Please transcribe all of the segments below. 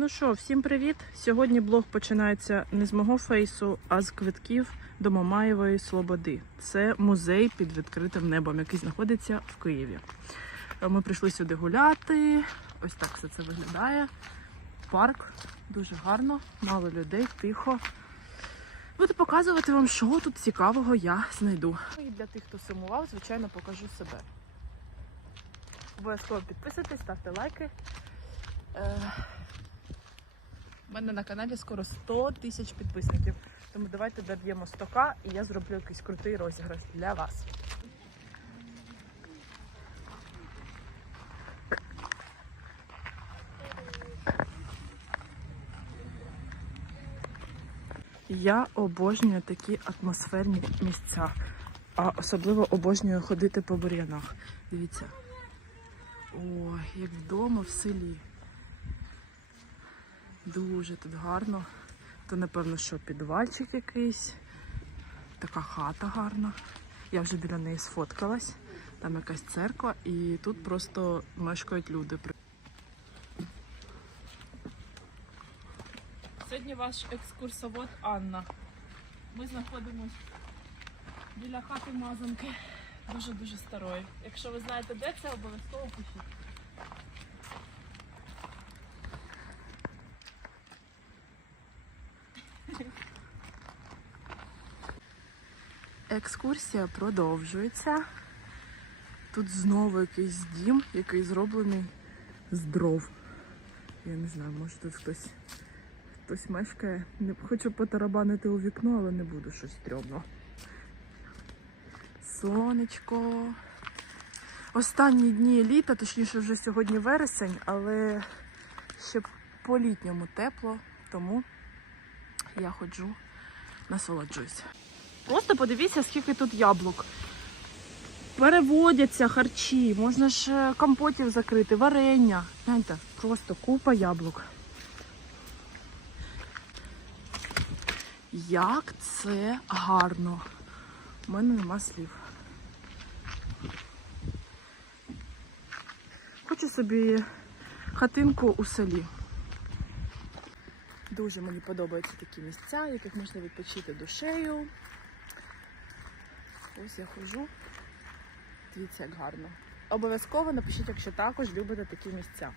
Ну що, всім привіт! Сьогодні блог починається не з мого фейсу, а з квитків до Мамаєвої Слободи. Це музей під відкритим небом, який знаходиться в Києві. Е, Ми прийшли сюди гуляти. Ось так все це виглядає. Парк дуже гарно, мало людей, тихо. Буду показувати вам, що тут цікавого я знайду. І для тих, хто сумував, звичайно, покажу себе. Обов'язково підписуйтесь, ставте лайки. У мене на каналі скоро 100 тисяч підписників. Тому давайте доб'ємо 100к і я зроблю якийсь крутий розіграш для вас. Я обожнюю такі атмосферні місця, а особливо обожнюю ходити по бур'янах. Дивіться. Ой, як вдома в селі. Дуже тут гарно. То, напевно, що підвальчик якийсь. Така хата гарна. Я вже біля неї сфоткалась. Там якась церква, і тут просто мешкають люди. Сьогодні ваш екскурсовод Анна. Ми знаходимося біля хати мазанки. Дуже-дуже старої. Якщо ви знаєте, де це, обов'язково пишіть. Екскурсія продовжується. Тут знову якийсь дім, який зроблений з дров. Я не знаю, може тут хтось, хтось мешкає. Не хочу потарабанити у вікно, але не буду щось стрьомно. Сонечко. Останні дні літа, точніше вже сьогодні вересень, але ще по-літньому тепло, тому я ходжу, насолоджуюся. Просто подивіться, скільки тут яблук. Переводяться харчі, можна ж е, компотів закрити, варення. Гляньте, просто купа яблук. Як це гарно. У мене нема слів. Хочу собі хатинку у селі. Дуже мені подобаються такі місця, в яких можна відпочити душею. Ось я ходжу. Дивіться, як гарно. Обов'язково напишіть, якщо також любите такі місця.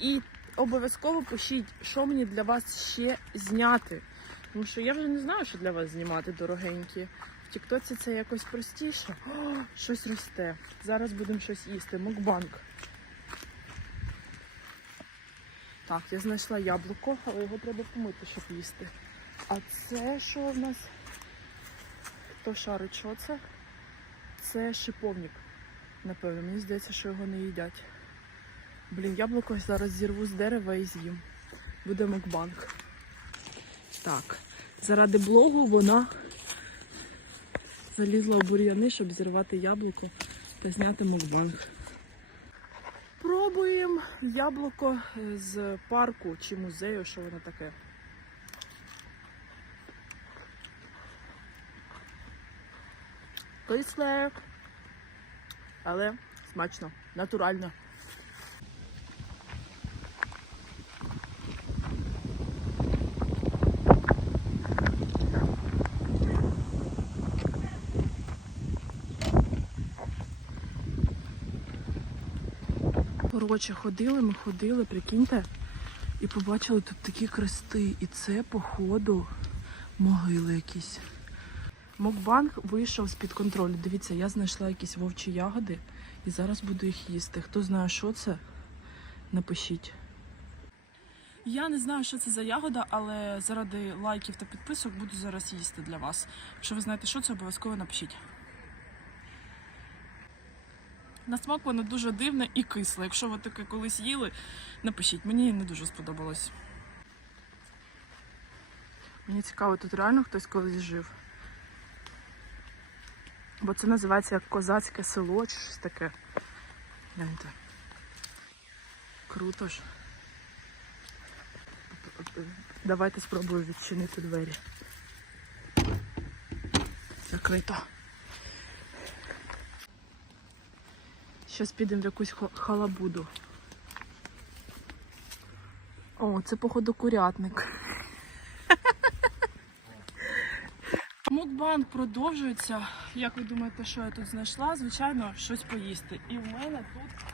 І обов'язково пишіть, що мені для вас ще зняти. Тому що я вже не знаю, що для вас знімати, дорогенькі. В Тіктоці це якось простіше. О, щось росте. Зараз будемо щось їсти. Мукбанк. Так, я знайшла яблуко, але його треба помити, щоб їсти. А це що в нас? Хто шарить, що це? Це шиповник. Напевно, мені здається, що його не їдять. Блін, яблуко зараз зірву з дерева і з'їм. Буде мукбанк. Так, заради блогу вона залізла в бур'яни, щоб зірвати яблуко та зняти мукбанк. Пробуємо яблуко з парку чи музею, що воно таке. Кисле, але смачно, натурально. Коротше, ходили, ми ходили, прикиньте, і побачили тут такі крести. І це, походу, могили якісь. Мокбанк вийшов з-під контролю. Дивіться, я знайшла якісь вовчі ягоди і зараз буду їх їсти. Хто знає, що це, напишіть. Я не знаю, що це за ягода, але заради лайків та підписок буду зараз їсти для вас. Якщо ви знаєте, що це, обов'язково напишіть. На смак воно дуже дивне і кисле. Якщо ви таке колись їли, напишіть. Мені не дуже сподобалось. Мені цікаво, тут реально хтось колись жив. Бо це називається як козацьке село чи щось таке. Гляньте. Круто ж. Давайте спробую відчинити двері. Закрито. Щас підемо в якусь ха- халабуду. О, це походу курятник. Мукбанк продовжується. Як ви думаєте, що я тут знайшла? Звичайно, щось поїсти. І в мене тут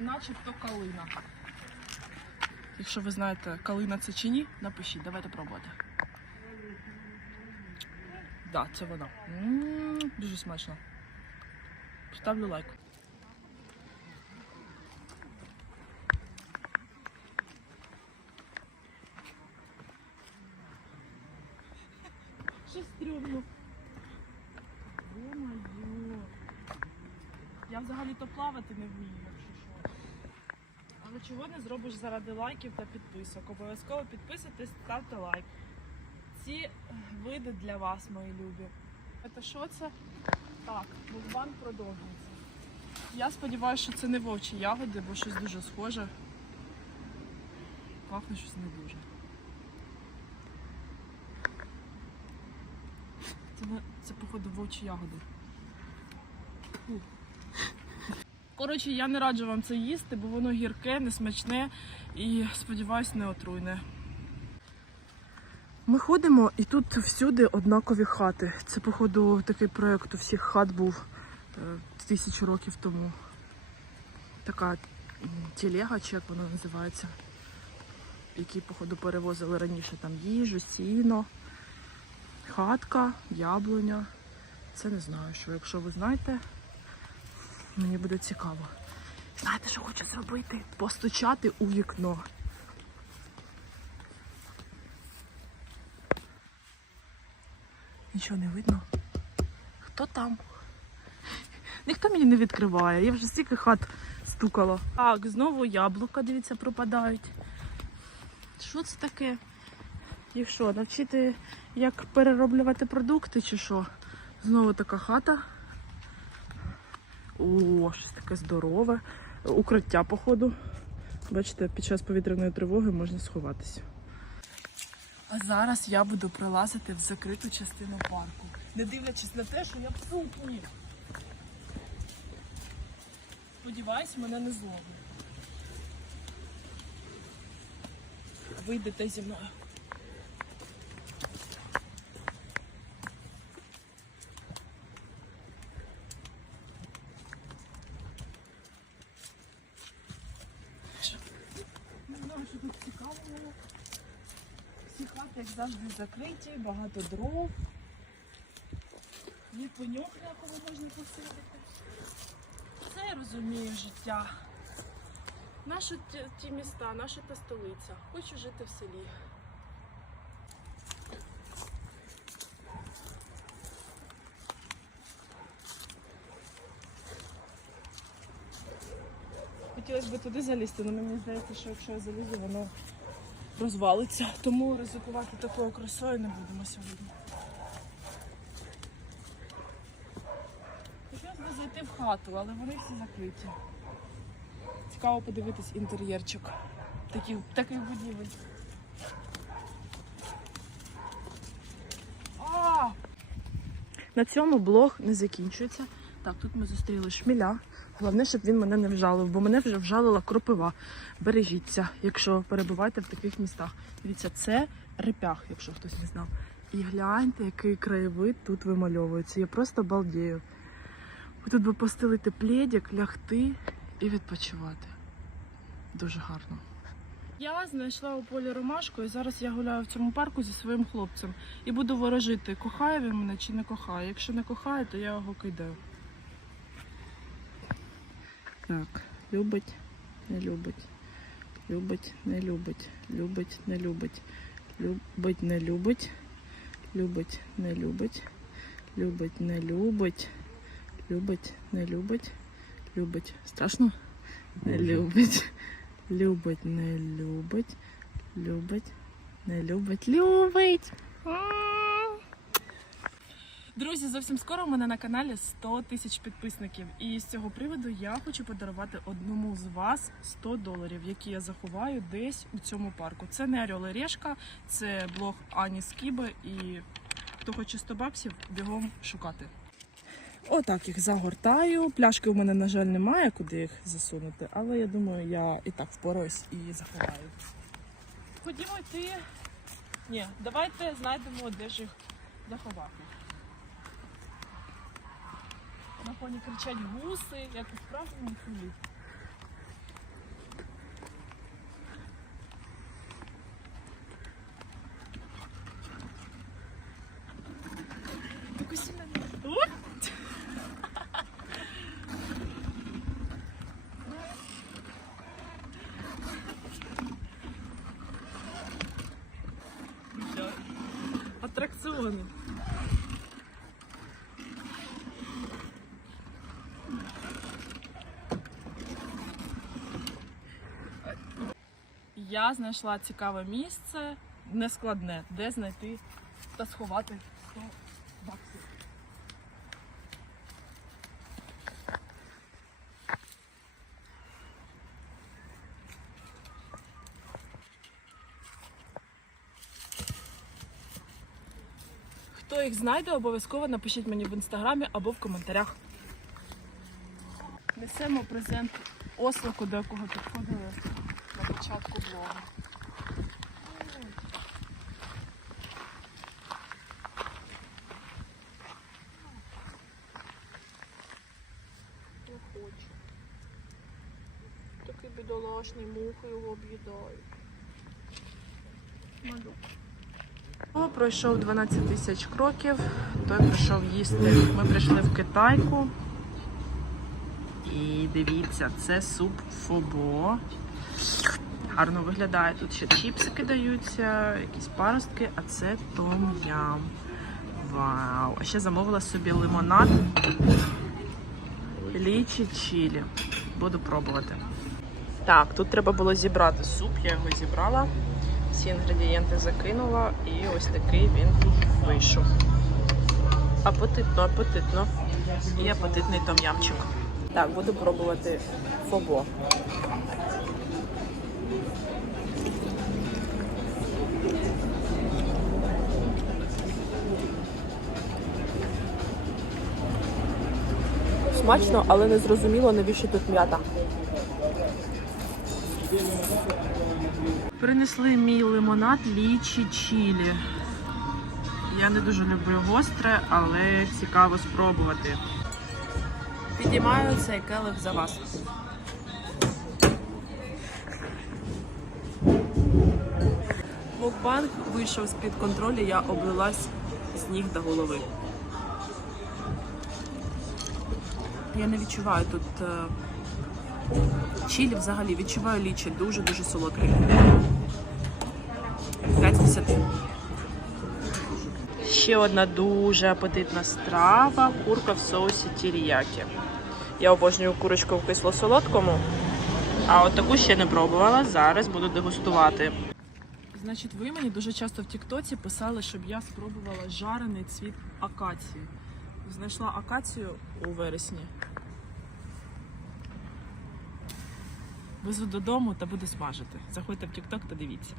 начебто калина. Якщо ви знаєте, калина це чи ні, напишіть, давайте пробувати. Так, да, це вона. М, Дуже смачно. Ставлю лайк. Що стрьомно. Ё-моё. Я взагалі-то плавати не вмію, якщо що. Але чого не зробиш заради лайків та підписок? Обов'язково підписуйтесь, ставте лайк. Ці види для вас, мої любі. Це що це? Так, мукбанк продовжується. Я сподіваюся, що це не вовчі ягоди, бо щось дуже схоже. Пахне щось не дуже. Це, це походу вовчі ягоди. Коротше, я не раджу вам це їсти, бо воно гірке, несмачне і, сподіваюсь, не отруйне. Ми ходимо і тут всюди однакові хати. Це, походу, такий проєкт у всіх хат був е, тисячу років тому. Така м, телега, чи як вона називається, які, походу, перевозили раніше там їжу, сіно, хатка, яблуня. Це не знаю, що якщо ви знаєте, мені буде цікаво. Знаєте, що хочу зробити? Постучати у вікно. Нічого не видно. Хто там? Ніхто мені не відкриває. Я вже стільки хат стукала. Так, знову яблука, дивіться, пропадають. Що це таке? Їх що, навчити, як перероблювати продукти чи що? Знову така хата. О, щось таке здорове. Укриття, походу. Бачите, під час повітряної тривоги можна сховатися. А зараз я буду прилазити в закриту частину парку, не дивлячись на те, що я в сукні. Сподіваюсь, мене не зловить. Вийдете зі мною. Не знаю, що тут цікавого. Всі хати, як завжди, закриті, багато дров. Є пеньок, на якого можна посидіти. Це я розумію життя. Наші ті міста, наша та столиця. Хочу жити в селі. Хотілося б туди залізти, але мені здається, що якщо я залізу, воно розвалиться. Тому ризикувати такою красою не будемо сьогодні. Хотілося б зайти в хату, але вони всі закриті. Цікаво подивитись інтер'єрчик таких, таких будівель. На цьому блог не закінчується. Так, тут ми зустріли шміля. Головне, щоб він мене не вжалив, бо мене вже вжалила кропива. Бережіться, якщо перебуваєте в таких містах. Дивіться, це репях, якщо хтось не знав. І гляньте, який краєвид тут вимальовується. Я просто балдію. Тут би постелити пледик, лягти і відпочивати. Дуже гарно. Я знайшла у полі ромашку і зараз я гуляю в цьому парку зі своїм хлопцем і буду ворожити, кохає він мене чи не кохає. Якщо не кохає, то я його кидаю. Так, любить, не любить. Любить, не любить. Любить, не любить. Любить, не любить. Любить, не любить. Любить, не любить. Любить, не любить. Любить. Страшно? Не любить. Любить, не любить. Любить, не любить. Любить. Друзі, зовсім скоро у мене на каналі 100 тисяч підписників. І з цього приводу я хочу подарувати одному з вас 100 доларів, які я заховаю десь у цьому парку. Це не Орел і Решка, це блог Ані Скіби. І хто хоче 100 баксів, бігом шукати. Отак їх загортаю. Пляшки у мене, на жаль, немає, куди їх засунути, але я думаю, я і так впораюсь і заховаю. Ходімо йти. Ні, давайте знайдемо, де ж їх заховати. На фоні кричать гуси, як у справжньому селі. Таку Я знайшла цікаве місце, нескладне, де знайти та сховати 100 баксів. Хто їх знайде, обов'язково напишіть мені в інстаграмі або в коментарях. Несемо презент ослику, до якого підходили початку блогу. Не хочу. Такий бідолашний, мухи його об'їдають. Малюк. Пройшов 12 тисяч кроків, той прийшов їсти. Ми прийшли в Китайку. І дивіться, це суп фобо. Гарно виглядає. Тут ще чіпсики даються, якісь паростки, а це том-ям. Вау! А ще замовила собі лимонад. Лічі чілі. Буду пробувати. Так, тут треба було зібрати суп, я його зібрала. Всі інгредієнти закинула і ось такий він вийшов. Апетитно, апетитно. І апетитний том'ямчик. Так, буду пробувати фобо. Смачно, але не зрозуміло, навіщо тут м'ята. Принесли мій лимонад лічі чілі. Я не дуже люблю гостре, але цікаво спробувати. Підіймаю цей келих за вас. Мукбанк вийшов з-під контролю, я облилась з ніг до голови. Я не відчуваю тут е, чилі взагалі, відчуваю лічі, дуже-дуже солодкий. 5 з 10. Ще одна дуже апетитна страва курка в соусі тіріякі. Я обожнюю курочку в кисло-солодкому, а от таку ще не пробувала. Зараз буду дегустувати. Значить, ви мені дуже часто в Тіктоці писали, щоб я спробувала жарений цвіт акації. Знайшла акацію у вересні. Везу додому та буду смажити. Заходьте в Тікток та дивіться.